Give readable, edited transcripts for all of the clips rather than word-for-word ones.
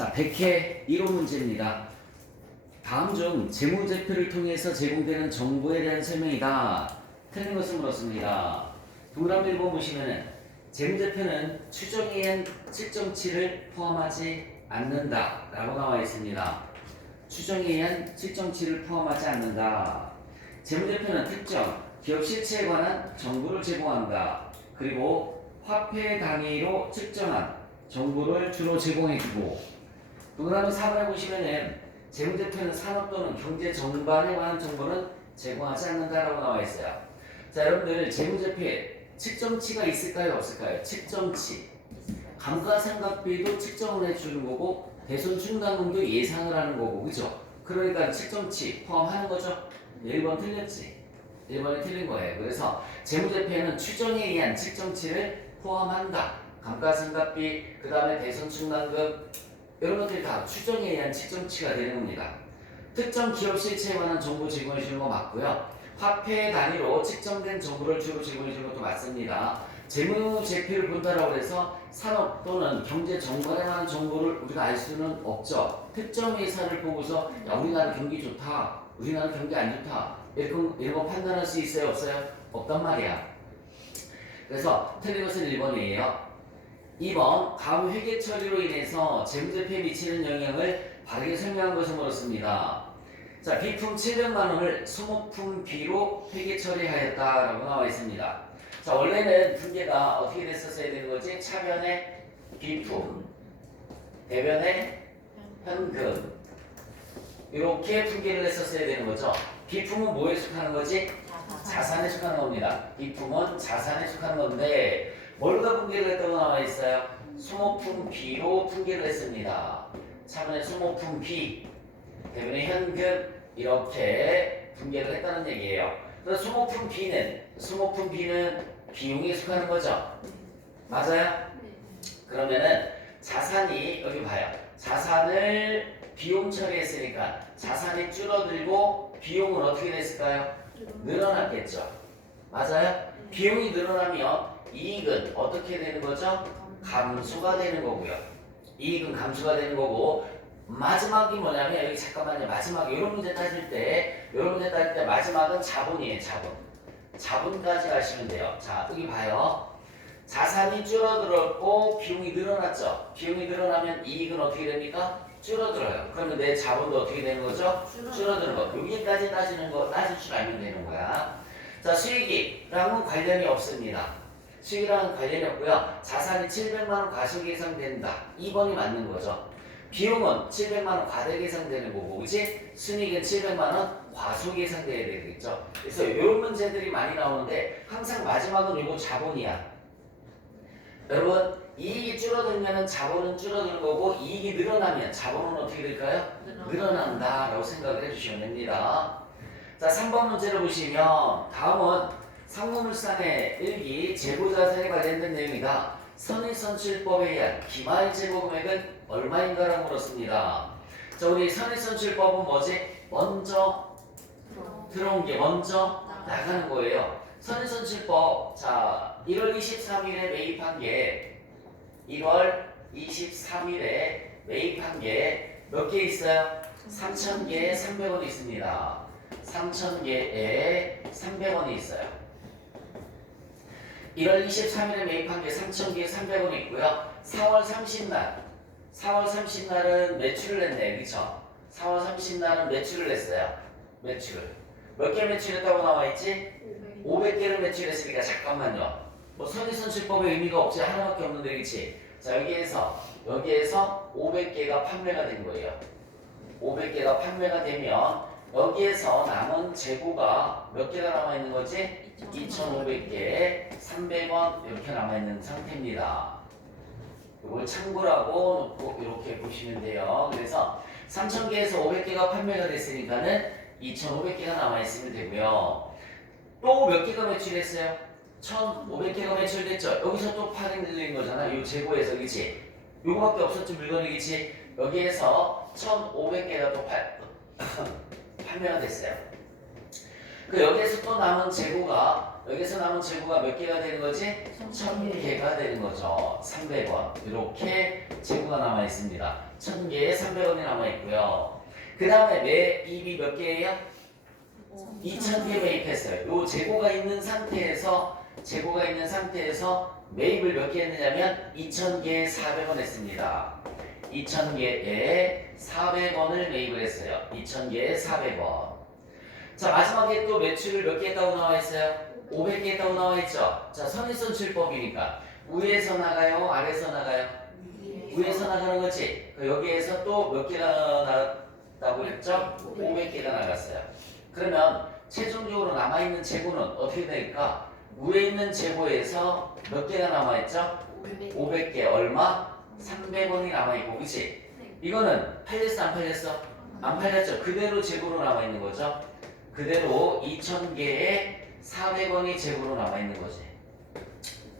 자, 100회 1호 문제입니다. 다음 중 재무제표를 통해서 제공되는 정보에 대한 설명이다. 틀린 것을 물었습니다. 동그라미 1번 보시면은 재무제표는 추정에 의한 측정치를 포함하지 않는다 라고 나와 있습니다. 추정에 의한 측정치를 포함하지 않는다. 재무제표는 특정 기업 실체에 관한 정보를 제공한다. 그리고 화폐 단위로 측정한 정보를 주로 제공해주고, 동그라미 4번에 보시면은 재무제표는 산업 또는 경제 전반에 관한 정보는 제공하지 않는다라고 나와 있어요. 자, 여러분들 재무제표에 측정치가 있을까요, 없을까요? 측정치. 감가상각비도 측정을 해주는 거고 대손충당금도 예상을 하는 거고, 그죠? 그러니까 측정치 포함하는 거죠. 1번 틀렸지. 1번이 틀린 거예요. 그래서 재무제표에는 추정에 의한 측정치를 포함한다. 감가상각비, 그 다음에 대손충당금, 이런 것들이 다 추정에 의한 측정치가 되는 겁니다. 특정 기업 실체에 관한 정보 제공해 주는 거 맞고요. 화폐 단위로 측정된 정보를 주로 제공해 주는 것도 맞습니다. 재무제표를 본다라고 해서 산업 또는 경제 전반에 관한 정보를 우리가 알 수는 없죠. 특정 회사를 보고서 야, 우리나라 경기 좋다, 우리나라 경기 안 좋다, 이런 거 판단할 수 있어요, 없어요? 없단 말이야. 그래서 틀린 것은 1번이에요. 2번, 다음 회계 처리로 인해서 재무제표에 미치는 영향을 바르게 설명한 것을 물었습니다. 자, 비품 700만 원을 소모품 B로 회계 처리하였다라고 나와 있습니다. 자, 원래는 분계가 어떻게 됐었어야 되는 거지? 차변에 비품, 대변에 현금, 이렇게 분계를 했었어야 되는 거죠. 비품은 뭐에 속하는 거지? 자산에 속하는 겁니다. 비품은 자산에 속하는 건데 뭘로 분계를 했다고 나와 있어요? 소모품 B로 분계를 했습니다. 차변에 소모품 B, 대변에 현금, 이렇게 분계를 했다는 얘기예요. 그래서 소모품 B는 비용에 속하는 거죠. 맞아요? 그러면은 자산이, 여기 봐요. 자산을 비용 처리했으니까 자산이 줄어들고 비용은 어떻게 됐을까요? 늘어났겠죠. 맞아요? 비용이 늘어나면 이익은 어떻게 되는 거죠? 감소가 되는 거고요. 이익은 감소가 되는 거고, 마지막이 뭐냐면, 여기 잠깐만요. 마지막에 이런 문제 따질 때 마지막은 자본이에요. 자본까지 가시면 돼요. 자, 여기 봐요. 자산이 줄어들었고 비용이 늘어났죠. 비용이 늘어나면 이익은 어떻게 됩니까? 줄어들어요. 그러면 내 자본도 어떻게 되는 거죠? 줄어드는 거. 여기까지 따지는 거 따질 줄 알면 되는 거야. 자, 수익이랑은 관련이 없습니다. 수익이랑은 관련이 없고요. 자산이 700만 원 과속 예상된다. 2번이 맞는 거죠. 비용은 700만 원 과대액 예상되는 거고, 그치? 순이익은 700만 원 과속 예상돼야 되겠죠. 그래서 이런 문제들이 많이 나오는데 항상 마지막은 이거 자본이야. 여러분, 이익이 줄어들면 자본은 줄어드는 거고, 이익이 늘어나면 자본은 어떻게 될까요? 늘어난다 라고 생각을 해주시면 됩니다. 자, 3번 문제를 보시면 다음은 상무물산의 일기 재고자산에 관련된 내용이다. 선의선출법에 의한 기말 재고금액은 얼마인가라고 물었습니다. 자, 우리 선의선출법은 뭐지? 먼저 들어온 게 먼저 나가는 거예요. 선의선출법, 자, 1월 23일에 매입한 게 1월 23일에 매입한 게 몇 개 있어요? 3,000개에 300원이 있습니다. 3,000개에 300원이 있어요. 1월 23일에 매입한 게 3,000개에 300원이 있고요. 4월 30날은 매출을 했네. 그쵸? 4월 30날은 매출을 했어요. 매출을. 몇 개 매출했다고 나와있지? 500개를 매출했으니까 잠깐만요. 뭐 선의선출법의 의미가 없지. 하나밖에 없는데, 그치? 자, 여기에서 500개가 판매가 된 거예요. 500개가 판매가 되면 여기에서 남은 재고가 몇 개가 남아있는 거지? 2,500개, 300원 이렇게 남아있는 상태입니다. 이걸 참고를 하고 놓고 이렇게 보시면 돼요. 그래서 3,000개에서 500개가 판매가 됐으니까는 2,500개가 남아있으면 되고요. 또 몇 개가 매출했어요? 1,500개가 매출됐죠? 여기서 또 팔이 늘린 거잖아. 이 재고에서, 그치? 요거밖에 없었지, 물건이, 그치? 여기에서 1,500개가 또 판매가 됐어요. 그 여기에서 또 남은 재고가 몇 개가 되는 거지? 1000개가 되는 거죠. 300원. 이렇게 재고가 남아 있습니다. 1000개에 300원이 남아 있고요. 그 다음에 매입이 몇 개예요? 2000개 매입했어요. 요 재고가 있는 상태에서 매입을 몇 개 했느냐면 2000개에 400원 했습니다. 2000개에 400원을 매입을 했어요. 2000개에 400원. 자, 마지막에 또 매출을 몇 개 했다고 나와 있어요? 500개 했다고 나와 있죠. 자, 선의선출법이니까 위에서 나가요? 아래에서 나가요? 위에서 나가는 거지. 여기에서 또 몇 개가 나갔다고 했죠? 500개가 나갔어요. 그러면 최종적으로 남아있는 재고는 어떻게 될까? 위에 있는 재고에서 몇 개가 남아있죠? 500개. 얼마? 300원이 남아있고, 그치? 이거는 팔렸어, 안 팔렸어? 안 팔렸죠? 그대로 재고로 남아있는 거죠? 그대로 2000개에 400원이 재고로 남아있는 거지.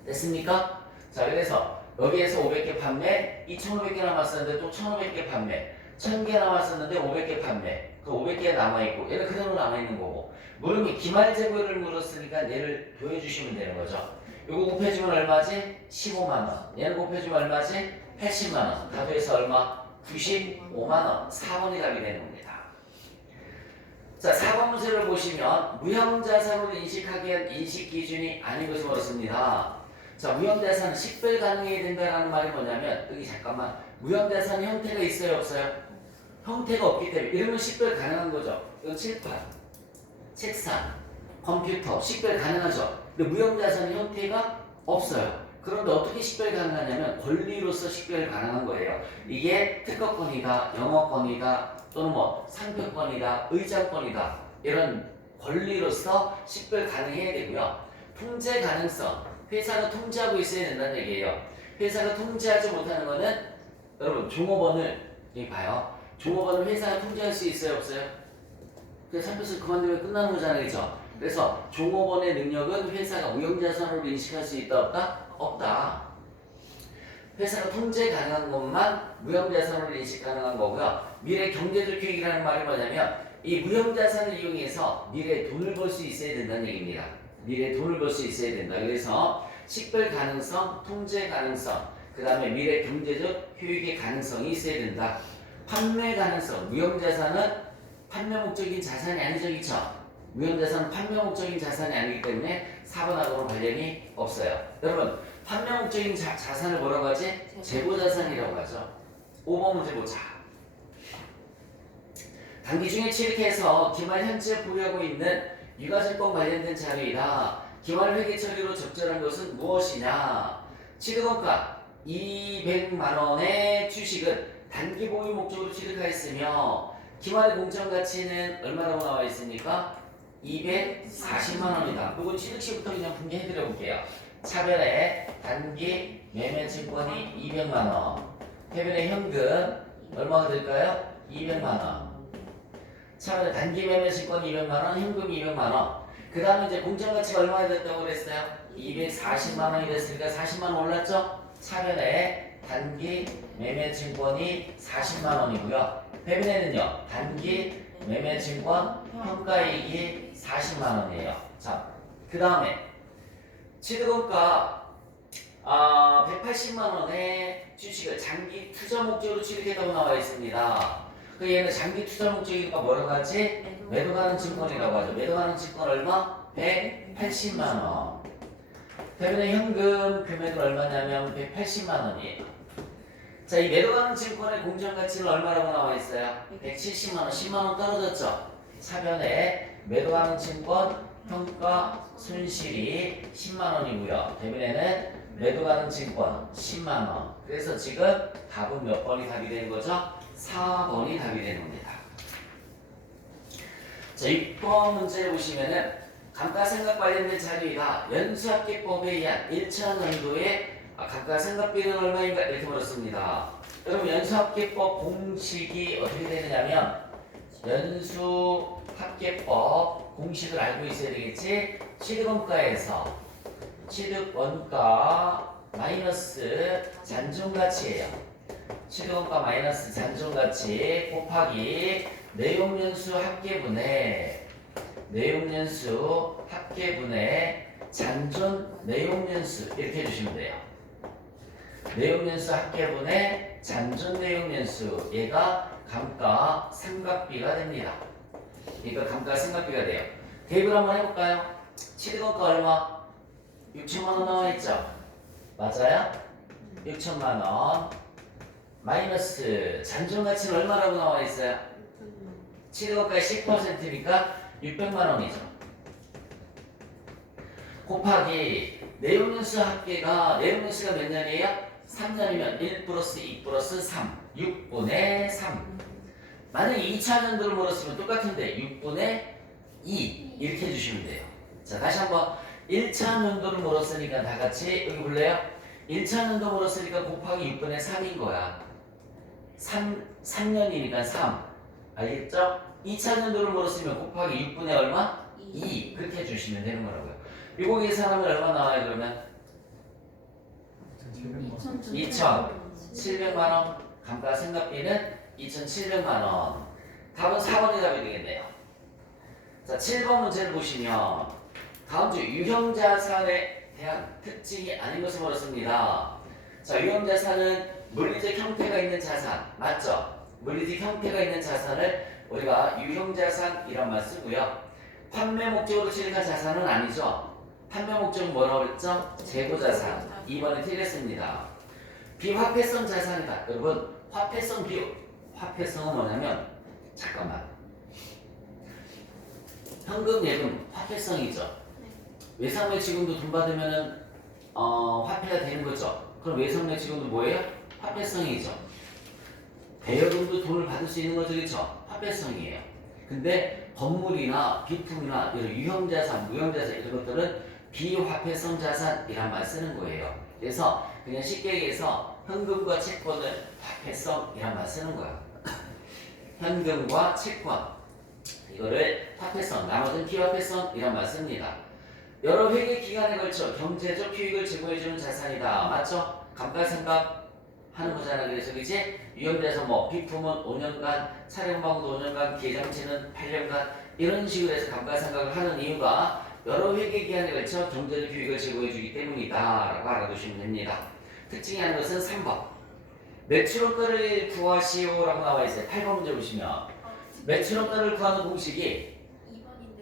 됐습니까? 자, 그래서 여기에서 500개 판매, 2500개 남았었는데 또 1500개 판매, 1000개 남았었는데 500개 판매, 그 500개 남아있고, 얘는 그대로 남아있는 거고. 물음이 기말 재고를 물었으니까 얘를 더해주시면 되는 거죠. 이거 곱해주면 얼마지? 15만원. 얘는 곱해주면 얼마지? 80만원. 다 더해서 얼마? 95만원. 4번이 답이 되는 겁니다. 자, 4번 문제를 보시면 무형자산으로 인식하기 위한 인식 기준이 아닌 것을 물었습니다. 자, 무형자산은 식별 가능해야 된다는 말이 뭐냐면, 여기 잠깐만, 무형자산 형태가 있어요, 없어요? 형태가 없기 때문에 이러면 식별 가능한 거죠. 이건 칠판, 책상, 컴퓨터 식별 가능하죠. 근데 무형자산은 형태가 없어요. 그런데 어떻게 식별 가능하냐면 권리로서 식별 가능한 거예요. 이게 특허권이다, 영어권이다, 또는 뭐 상표권이다, 의장권이다, 이런 권리로서 식별 가능해야 되고요. 통제 가능성, 회사가 통제하고 있어야 된다는 얘기예요. 회사가 통제하지 못하는 거는 여러분 종업원을 봐요. 종업원을 회사가 통제할 수 있어요, 없어요? 그래서 상표를 그만두면 끝나는 거잖아요, 그렇죠? 그래서 종업원의 능력은 회사가 무형자산으로 인식할 수 있다, 없다? 없다. 회사가 통제 가능한 것만 무형자산으로 인식 가능한 거고요. 미래 경제적 효익이라는 말이 뭐냐면 이 무형자산을 이용해서 미래에 돈을 벌 수 있어야 된다는 얘기입니다. 미래에 돈을 벌 수 있어야 된다. 그래서 식별 가능성, 통제 가능성, 그 다음에 미래 경제적 효익의 가능성이 있어야 된다. 판매 가능성, 무형자산은 판매 목적인 자산이 아니죠, 그렇죠? 무형자산은 판매 목적인 자산이 아니기 때문에 4번하고는 관련이 없어요. 여러분, 판매 목적인 자산을 뭐라고 하지? 재고자산이라고 하죠. 5번 문제 보자. 단기 중에 취득해서 기말 현재 보유하고 있는 유가증권 관련된 자료이다. 기말 회계 처리로 적절한 것은 무엇이냐? 취득원가 200만원의 주식은 단기 보유 목적으로 취득하였으며 기말의 공정가치는 얼마라고 나와 있습니까? 240만원이다. 이거 취득시부터 그냥 분개해드려 볼게요. 차별의 단기 매매증권이 200만원, 해변의 현금 얼마가 될까요? 200만원. 차별의 단기 매매증권 200만원, 현금 200만원. 그 다음에 이제 공정가치가 얼마나 됐다고 그랬어요? 240만원이 됐으니까 40만원 올랐죠? 차별의 단기 매매증권이 40만원이고요. 해변에는요, 단기 매매증권 평가이익이 40만원이에요. 자, 그 다음에 취득원가 180만원의 주식을 장기 투자 목적으로 취득했다고 나와 있습니다. 그 얘는 장기 투자 목적이니까 뭐라고 하지? 매도 가능 증권이라고 하죠. 매도 가능 증권 얼마? 180만원. 대변의 현금 금액은 얼마냐면 180만원이에요. 자, 이 매도 가능 증권의 공정가치는 얼마라고 나와 있어요? 170만원, 10만원 떨어졌죠? 차변에 매도 가능 증권 평가 손실이 10만원이고요. 대변에는 매도 가능 증권 10만원. 그래서 지금 답은 몇 번이 답이 되는 거죠? 4번이 답이 되는 겁니다. 자, 6번 문제 보시면은 감가상각 관련된 자료이다. 연수합계법에 의한 1차년도에 감가상각비는 얼마인가 이렇게 물었습니다. 여러분, 연수합계법 공식이 어떻게 되느냐면 연수합계법 공식을 알고 있어야 되겠지. 취득원가에서 취득원가 마이너스 잔존가치예요. 취득원가 마이너스 잔존가치 곱하기 내용연수 합계분의 내용연수 합계분의 잔존 내용연수 이렇게 해주시면 돼요. 내용연수 합계분의 잔존 내용연수 얘가 감가상각비가 됩니다. 그러니까 감가상각비가 돼요. 대입을 한번 해볼까요? 취득원가 얼마? 6천만 원 나와있죠? 맞아요? 6천만 원 마이너스 잔존가치는 얼마라고 나와있어요? 취득원가의 10%니까 600만 원이죠. 곱하기 내용연수 합계가 내용연수가 몇 년이에요? 3년이면 1 플러스 2 플러스 3 6분의 3 만약에 2차 연도를 물었으면 똑같은데 6분의 2 이렇게 해주시면 돼요. 자 다시 한번 1차 연도를 물었으니까 다 같이 여기 볼래요? 1차 연도 물었으니까 곱하기 6분의 3인 거야. 3년이니까 3 알겠죠? 2차 연도를 물었으면 곱하기 6분의 얼마? 2 그렇게 해주시면 되는 거라고요. 이거 계산하면 얼마 나와요 그러면? 2,700만 원. 감가상각비는 2,700만 원. 답은 4번이 답이 되겠네요. 자, 7번 문제를 보시면 다음 주 유형자산에 대한 특징이 아닌 것을 물었습니다. 자, 유형자산은 물리적 형태가 있는 자산 맞죠? 물리적 형태가 있는 자산을 우리가 유형자산이란 말 쓰고요. 판매 목적으로 취득한 자산은 아니죠. 판매 목적은 뭐라고 그랬죠? 재고자산. 2번이 틀렸습니다. 비화폐성 자산이다. 여러분 화폐성 비율 화폐성은 뭐냐면 잠깐만 현금 예금 화폐성이죠. 외상매 지금도 돈 받으면은 화폐가 되는 거죠. 그럼 외상매 지금도 뭐예요? 화폐성이죠. 대여금도 돈을 받을 수 있는 거죠, 그렇죠? 화폐성이에요. 근데 건물이나 비품이나 이런 유형자산, 무형자산 이런 것들은 비화폐성 자산이란 말 쓰는 거예요. 그래서 그냥 쉽게 얘기해서 현금과 채권은 화폐성이란 말 쓰는 거야. 현금과 채권 이거를 화폐성, 나머지는 비화폐성이란 말 씁니다. 여러 회계 기간에 걸쳐 경제적 효익을 제공해주는 자산이다. 맞죠? 감가상각 하는 거잖아. 그래서 이제 유형자산 뭐 비품은 5년간, 차량방도 5년간, 기회장치는 8년간 이런 식으로 해서 감가상각을 하는 이유가 여러 회계 기간에 걸쳐 경제적 효익을 제공해주기 때문이다 라고 알아두시면 됩니다. 특징이 하는 것은 3번 매출원가를 구하시오 라고 나와있어요. 8번 문제 보시면 매출원가를 구하는 공식이 2번인데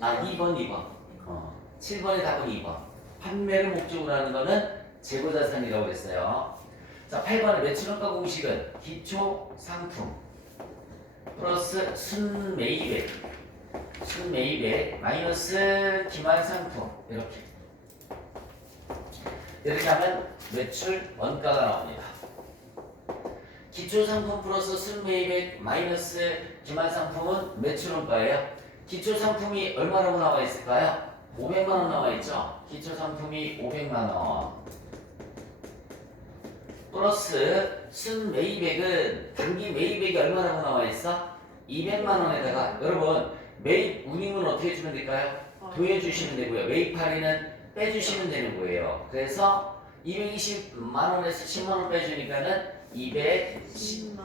3번이 2번 7번의 답은 2번 판매를 목적으로 하는 거는 재고자산이라고 그랬어요. 자 8번의 매출원가 공식은 기초상품 플러스 순매입액 마이너스 기말상품 이렇게 하면 매출 원가가 나옵니다. 기초상품 플러스 순매입액 마이너스 기말상품은 매출 원가예요. 기초상품이 얼마라고 나와 있을까요? 500만 원 나와 있죠. 기초상품이 500만 원 플러스 순매입액은 단기 매입액이 얼마라고 나와 있어? 200만 원에다가 여러분 매입 운임은 어떻게 해주면 될까요? 더해주시면 되고요. 매입 할인은 빼주시면 되는 거예요. 그래서 220만 원에서 10만 원 빼주니까는 210만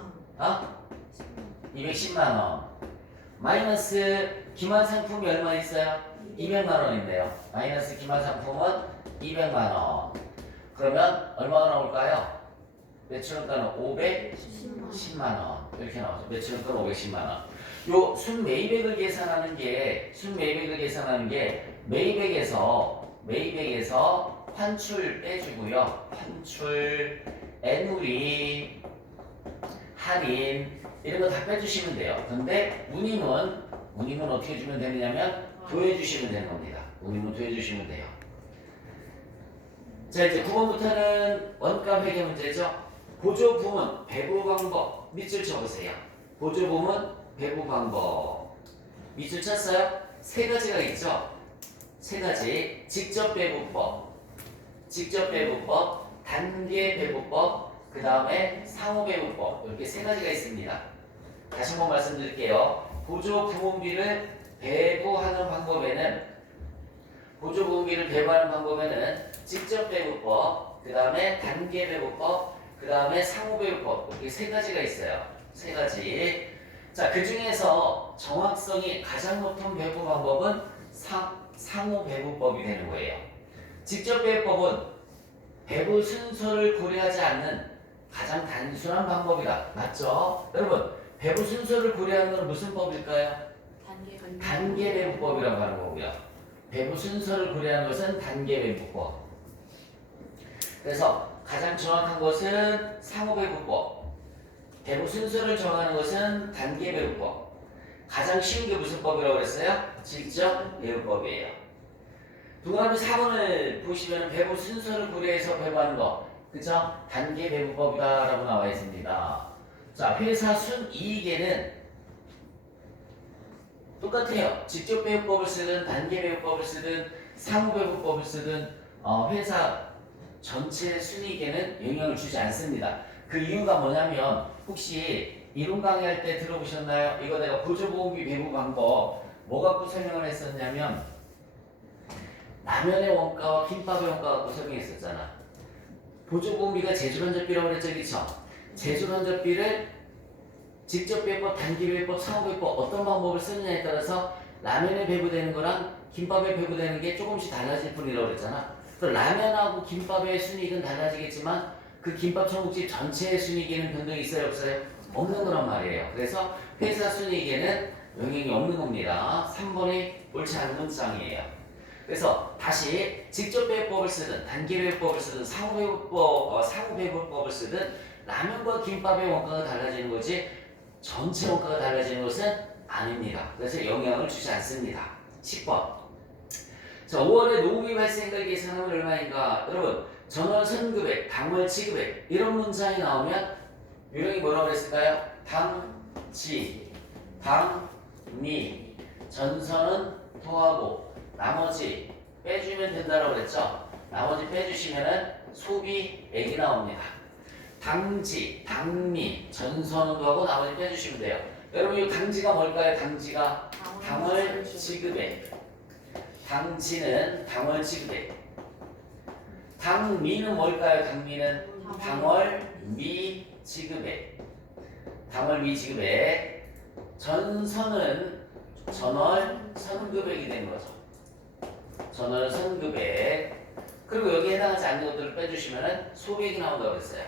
원 마이너스 기말 상품이 얼마 있어요? 200만 원인데요. 마이너스 기말 상품은 200만 원. 그러면 얼마가 나올까요? 매출원가는 510만 원 이렇게 나오죠. 매출원가는 510만 원. 요 순매입액을 계산하는 게 매입액에서 환출 빼주고요. 환출, 애누리, 할인 이런 거 다 빼주시면 돼요. 근데 운임은 어떻게 해주면 되느냐면 더해주시면 되는 겁니다. 운임은 더해주시면 돼요. 자 이제 9번부터는 원가 회계 문제죠. 보조 부문 배부 방법 밑줄 쳐보세요. 보조 부문 배부 방법 밑줄 쳤어요? 세 가지가 있죠. 세 가지 직접 배부법, 단계 배부법, 그 다음에 상호 배부법 이렇게 세 가지가 있습니다. 다시 한번 말씀드릴게요. 보조 부문비를 배부하는 방법에는 직접 배부법, 그 다음에 단계 배부법, 그 다음에 상호 배부법 이렇게 세 가지가 있어요. 세 가지. 자, 그 중에서 정확성이 가장 높은 배부 방법은 상호 배부법이 되는 거예요. 직접 배부법은 배부 순서를 고려하지 않는 가장 단순한 방법이다. 맞죠? 여러분, 배부 순서를 고려하는 건 무슨 법일까요? 단계 배부법이라고 하는 거고요. 배부 순서를 고려하는 것은 단계 배부법. 그래서 가장 정확한 것은 상호 배부법. 배부 순서를 정하는 것은 단계 배부법. 가장 쉬운 게 무슨 법이라고 그랬어요? 직접 배부법이에요. 동그라미 4번을 보시면 배부 순서를 고려해서 배부하는 거, 그죠? 단계 배부법이다 라고 나와 있습니다. 자, 회사 순이익에는 똑같아요. 직접 배부법을 쓰든 단계 배부법을 쓰든 상호 배부법을 쓰든 회사 전체 순이익에는 영향을 주지 않습니다. 그 이유가 뭐냐면 혹시 이론 강의할 때 들어보셨나요? 이거 내가 보조보험비 배부 방법 뭐 갖고 설명을 했었냐면 라면의 원가와 김밥의 원가 갖고 설명했었잖아. 보조보험비가 제조면접비라고 그랬죠, 그렇죠? 제조면접비를 직접 배법, 단기 배법, 상호 배법 어떤 방법을 쓰느냐에 따라서 라면에 배부되는 거랑 김밥에 배부되는 게 조금씩 달라질 뿐이라고 그랬잖아. 또 라면하고 김밥의 순이익은 달라지겠지만 그 김밥 천국집 전체의 순이익에는 변동이 있어요, 없어요? 없는 거란 말이에요. 그래서 회사 순이익에는 영향이 없는 겁니다. 3번이 옳지 않은 문장이에요. 그래서 다시 직접 배부법을 쓰든 단기 배부법을 쓰든 상호 배부법을 쓰든 라면과 김밥의 원가가 달라지는 거지 전체 원가가 달라지는 것은 아닙니다. 그래서 영향을 주지 않습니다. 10번. 자, 5월에 노후비 발생액을 계산하면 얼마인가? 여러분, 전월 선급액, 당월 지급액 이런 문장이 나오면 유령이 뭐라고 그랬을까요? 당지, 당미, 전선은 더하고 나머지 빼주면 된다고 그랬죠? 나머지 빼주시면은 소비액이 나옵니다. 당지, 당미, 전선은 더하고 나머지 빼주시면 돼요. 여러분 이 당지가 뭘까요? 당지가 당월 지급액. 당지는 당월 지급액. 당미는 뭘까요? 당미는 당월 미 지급액. 당월 미 지급액. 전선은 전월 선급액이 되는 거죠. 전월 선급액. 그리고 여기에 해당하지 않는 것들을 빼주시면 소비액이 나온다고 그랬어요.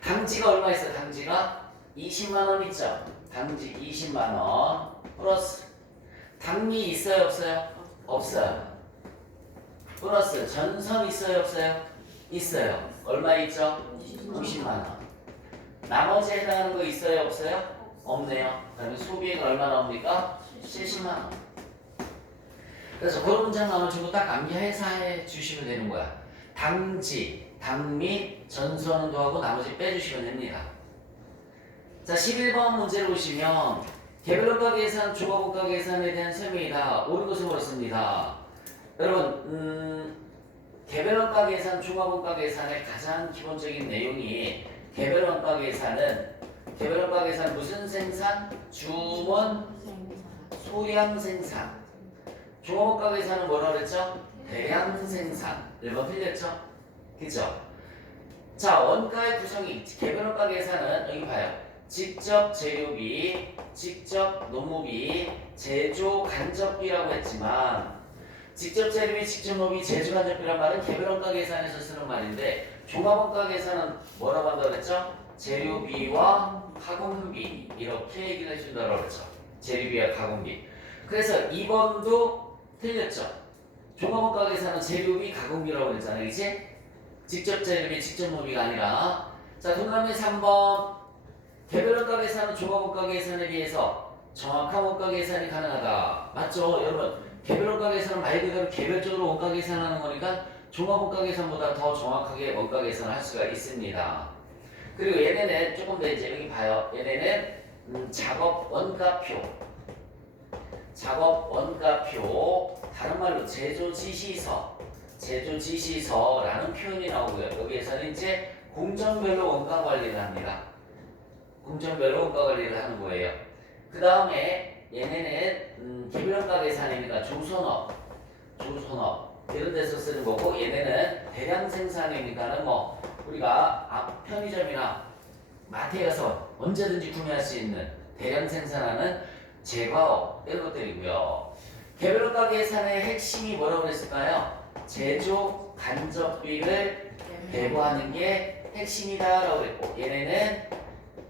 당지가 얼마 있어요? 당지가 20만 원 있죠? 당지 20만 원 플러스 당미 있어요? 없어요? 없어요. 플러스 전선 있어요? 없어요? 있어요. 얼마 있죠? 90만 원. 나머지 해당하는 거 있어요? 없어요? 없네요. 그러면 소비액은 얼마 나옵니까? 70만 원. 그래서 그런 문장 나오면 전부 딱 암기해서 해 주시면 되는 거야. 당지, 당미, 전선은 더하고 나머지 빼주시면 됩니다. 자, 11번 문제를 보시면 개별원가 계산, 종합원가 계산에 대한 설명이다. 옳은 것을 옳습니다. 여러분, 개별원가 계산, 종합원가 계산의 가장 기본적인 내용이 개별원가 계산은 무슨 생산? 주문, 소량 생산. 종합원가 계산은 뭐라 그랬죠? 대량 생산. 1번 틀렸죠? 그죠? 자, 원가의 구성이 개별원가 계산은 여기 봐요. 직접 재료비, 직접 노무비, 제조 간접비라고 했지만 직접 재료비, 직접 노무비, 제조 간접비란 말은 개별원가 계산에서 쓰는 말인데 종합원가 계산은 뭐라고 한다고 그랬죠? 재료비와 가공비 이렇게 얘기를 해준다고 그랬죠. 재료비와 가공비. 그래서 2번도 틀렸죠. 종합원가 계산은 재료비, 가공비라고 그랬잖아요. 이제 직접 재료비, 직접 노무비가 아니라 자, 동그라미 3번 개별원가 계산은 종합원가 계산에 비해서 정확한 원가 계산이 가능하다. 맞죠? 여러분 개별원가 계산은 말 그대로 개별적으로 원가 계산하는 거니까 종합원가 계산보다 더 정확하게 원가 계산을 할 수가 있습니다. 그리고 얘네는 조금 더 이제 여기 봐요. 얘네는 작업 원가표 다른 말로 제조 지시서라는 표현이 나오고요. 여기에서는 이제 공정별로 원가 관리를 합니다. 공정별로 원가 관리를 하는 거예요. 그 다음에 얘네는 개별원가 계산이니까 조선업 이런 데서 쓰는 거고 얘네는 대량 생산이니까는 우리가 편의점이나 마트에 가서 언제든지 구매할 수 있는 대량 생산하는 제과업 이런 것들이고요. 개별 원가 계산의 핵심이 뭐라고 그랬을까요? 제조 간접비를 배부하는 게 핵심이다라고 그랬고, 얘네는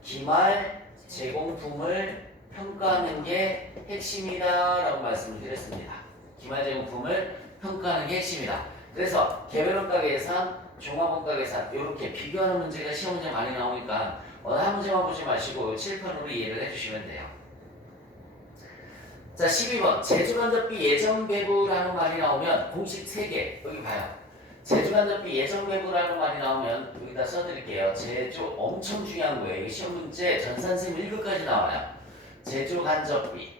기말 제공품을 평가하는 게 핵심이다라고 말씀을 드렸습니다. 기말 제공품을 평가하는 게 핵심이다. 그래서 개별 원가 계산, 종합 원가 계산 이렇게 비교하는 문제가 시험 문제 많이 나오니까 어느 한 문제만 보지 마시고 칠판으로 이해를 해주시면 돼요. 자, 12번 제조간접비 예정배부라는 말이 나오면 공식 3개 여기 봐요. 제조간접비 예정배부라는 말이 나오면 여기다 써드릴게요. 제조 엄청 중요한 거예요. 이게 시험 문제 전산쌤 1급까지 나와요. 제조간접비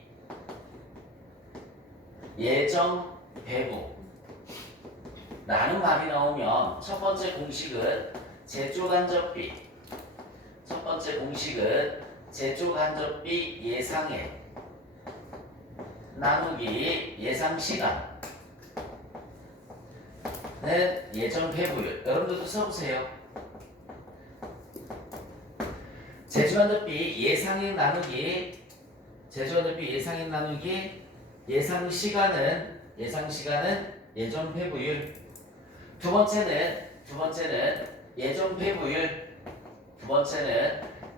예정배부 라는 말이 나오면 첫 번째 공식은 제조간접비, 첫 번째 공식은 제조간접비 예상액 나누기 예상시간은 예정배부율. 여러분들도 써보세요. 제조간접비 예상액 나누기 예상시간은 예정배부율. 두 번째는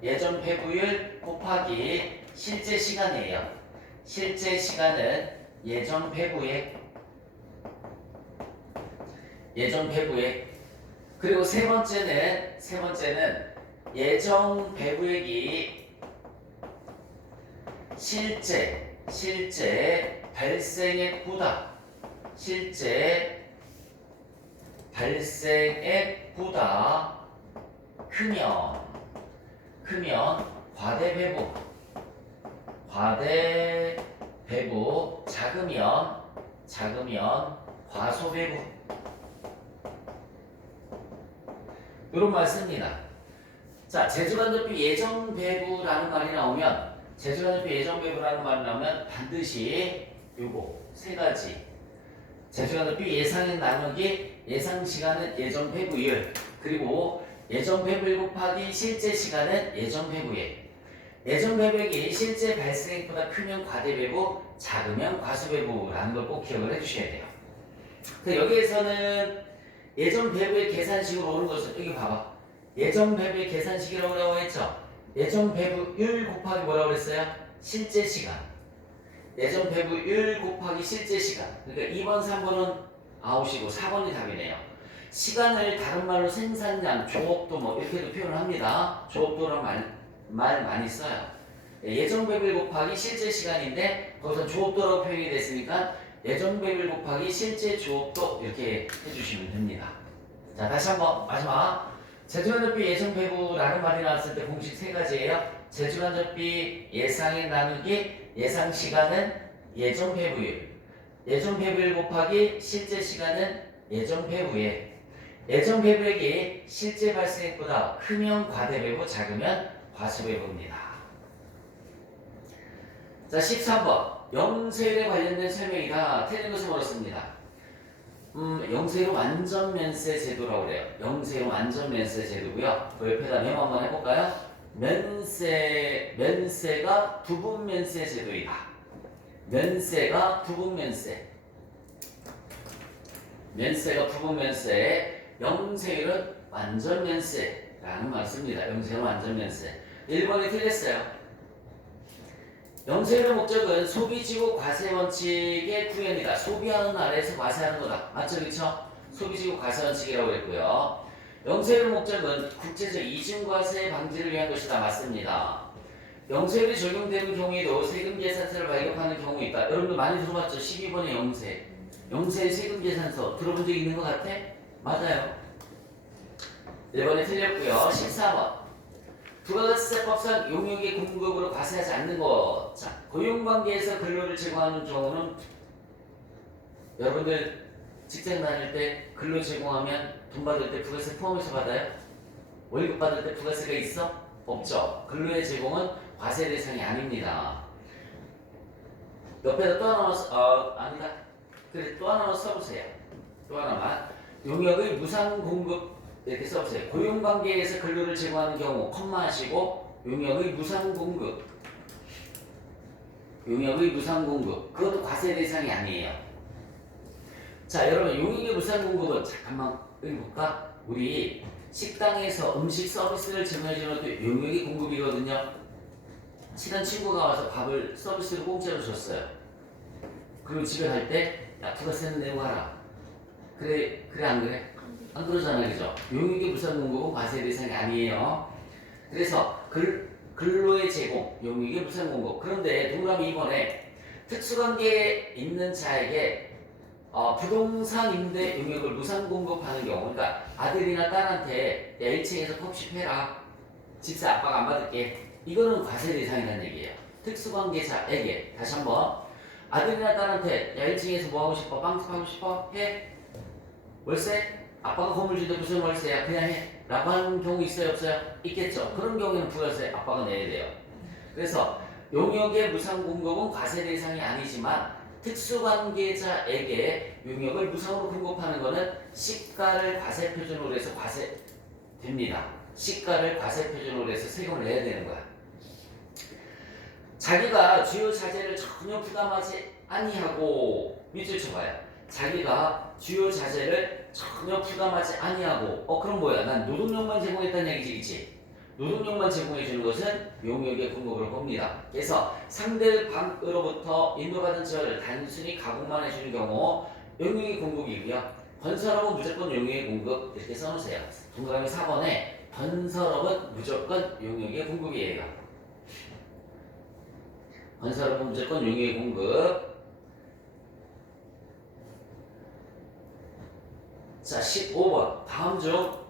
예정배부율 곱하기 실제 시간이에요. 실제 시간은 예정배부액. 그리고 세 번째는 예정배부액이 실제 발생액보다 크면 과대배부, 작으면 과소배부. 이런 말 씁니다. 자, 제조간접비 예정배부라는 말이 나오면 반드시 요거 세 가지. 제조간접비 예상액 나누기 예상시간은 예정배부율, 그리고 예정배부율 곱하기 실제 시간은 예정배부액. 예정배부액이 실제 발생액보다 크면 과대배부, 작으면 과소배부라는 걸 꼭 기억을 해주셔야 돼요. 여기에서는 예정배부의 계산식으로 오는 것은 여기 봐봐. 예정배부의 계산식이라고 했죠. 예정배부율 곱하기 뭐라고 그랬어요? 실제 시간. 예정배부율 곱하기 실제 시간. 그러니까 2번, 3번은 아웃이고 4번이 답이네요. 시간을 다른 말로 생산량, 조업도 뭐 이렇게도 표현을 합니다. 조업도란 말 많이 써요. 예정배부율 곱하기 실제 시간인데 거기서 조업도라고 표현이 됐으니까 예정배부율 곱하기 실제 조업도 이렇게 해주시면 됩니다. 자, 다시 한번 마지막. 제조간접비 예정배부라는 말이 나왔을 때 공식 세 가지예요. 제조간접비 예상액 나누기 예상시간은 예정배부율 곱하기 실제 시간은 예정배부액이 실제 발생액보다 크면 과대배부, 작으면 과소배부입니다. 자, 13번 영세율에 관련된 설명이다. 틀린 것을 물었습니다. 영세율 완전면세 제도라고 그래요. 영세율 완전면세 제도고요. 그 옆에다 메모 한번 해볼까요? 면세가 부분면세 제도이다. 면세가 부분면세, 영세율은 완전면세라는 말 씁니다. 영세율은 완전면세. 1번이 틀렸어요. 영세율의 목적은 소비지구 과세 원칙의 구현이다. 소비하는 나라에서 과세하는 거다. 맞죠? 그쵸? 소비지구 과세 원칙이라고 했고요. 영세율의 목적은 국제적 이중과세 방지를 위한 것이다. 맞습니다. 영세율이 적용되는 경우에도 세금 계산서를 발급하는 경우 있다. 여러분들 많이 들어봤죠? 12번의 영세 세금 계산서 들어본 적 있는 것 같아? 맞아요. 1번이 틀렸고요. 14번 부가가치세법상 용역의 공급으로 과세하지 않는 것. 자, 고용관계에서 근로를 제공하는 경우는 여러분들 직장 다닐 때 근로 제공하면 돈 받을 때 부가세 포함해서 받아요? 월급 받을 때 부가세가 있어? 없죠. 근로의 제공은 과세 대상이 아닙니다. 옆에다 또 하나 아니다. 그래, 또 하나 써보세요. 또 하나만. 용역의 무상 공급 이렇게 써보세요. 고용관계에서 근로를 제공하는 경우 컴마 하시고 용역의 무상 공급 용역의 무상 공급. 그것도 과세 대상이 아니에요. 자, 여러분 용역의 무상 공급은 잠깐만 읽어볼까? 우리 식당에서 음식 서비스를 제공해주는 것도 용역의 공급이거든요. 친한 친구가 와서 밥을 서비스로 공짜로 줬어요. 그리고 집에 갈 때 야, 부가세는 내고 가라. 그래 안 그래? 안 그러잖아요, 그죠? 용역의 무상 공급은 과세 대상이 아니에요. 그래서 근로의 제공, 용역의 무상 공급. 그런데 동그라미 2번에 특수관계에 있는 자에게 부동산 임대 용역을 무상 공급하는 경우, 그러니까 아들이나 딸한테 야 1층에서 컵십 해라. 집세 아빠가 안 받을게. 이거는 과세 대상이라는 얘기예요. 특수관계자에게. 다시 한번 아들이나 딸한테 야 1층에서 뭐 하고 싶어? 빵집 하고 싶어? 해. 월세? 아빠가 건물 주는데 무슨 월세야? 그냥 해. 라고 하는 경우 있어요? 없어요? 있겠죠. 그런 경우에는 부가세 아빠가 내야 돼요. 그래서 용역의 무상 공급은 과세 대상이 아니지만 특수관계자에게 용역을 무상으로 공급하는 것은 시가를 과세 표준으로 해서 과세됩니다. 시가를 과세 표준으로 해서 세금을 내야 되는 거야. 자기가 주요 자재를 전혀 부담하지 아니하고 밑줄 쳐봐요. 자기가 주요 자재를 전혀 부담하지 아니하고 그럼 뭐야? 난 노동력만 제공했다는 얘기지, 그치? 노동력만 제공해주는 것은 용역의 공급으로 봅니다. 그래서 상대방으로부터 인도받은 지원을 단순히 가공만 해주는 경우 용역의 공급이고요. 건설업은 무조건 용역의 공급 이렇게 써놓으세요. 동그라미 4번에 건설업은 무조건 용역의 공급이에요. 건설업은 무조건 용역의 공급. 자, 15번. 다음 중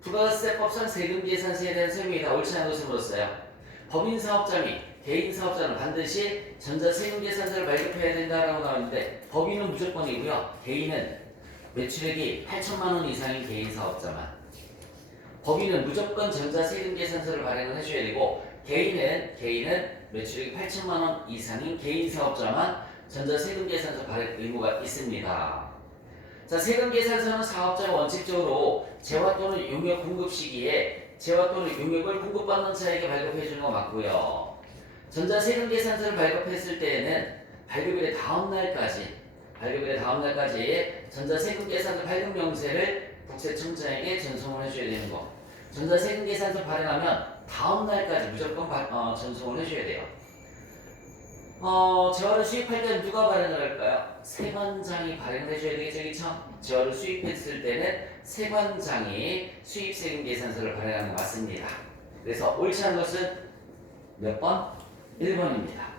부가세법상 세금계산서에 대한 설명이다. 옳지 않은 것을 물었어요. 법인사업자 및 개인사업자는 반드시 전자세금계산서를 발급해야 된다라고 나왔는데 법인은 무조건이고요. 개인은 매출액이 8천만 원 이상인 개인사업자만. 법인은 무조건 전자세금계산서를 발행을 해줘야 되고 개인은 매출액이 8천만 원 이상인 개인사업자만 전자세금계산서 발행 의무가 있습니다. 자, 세금계산서는 사업자가 원칙적으로 재화 또는 용역 공급 시기에 재화 또는 용역을 공급받는 자에게 발급해주는 거 맞고요. 전자세금계산서를 발급했을 때에는 발급일의 다음 날까지 전자세금계산서 발급 명세를 국세청자에게 전송을 해줘야 되는 거. 전자세금계산서 발행하면 다음 날까지 무조건 전송을 해줘야 돼요. 재화를 수입할 때는 누가 발행을 할까요? 세관장이 발행을 해줘야 되겠죠, 그쵸? 재화를 수입했을 때는 세관장이 수입세금계산서를 발행하는 게 맞습니다. 그래서 옳지 않은 것은 몇 번? 1번입니다.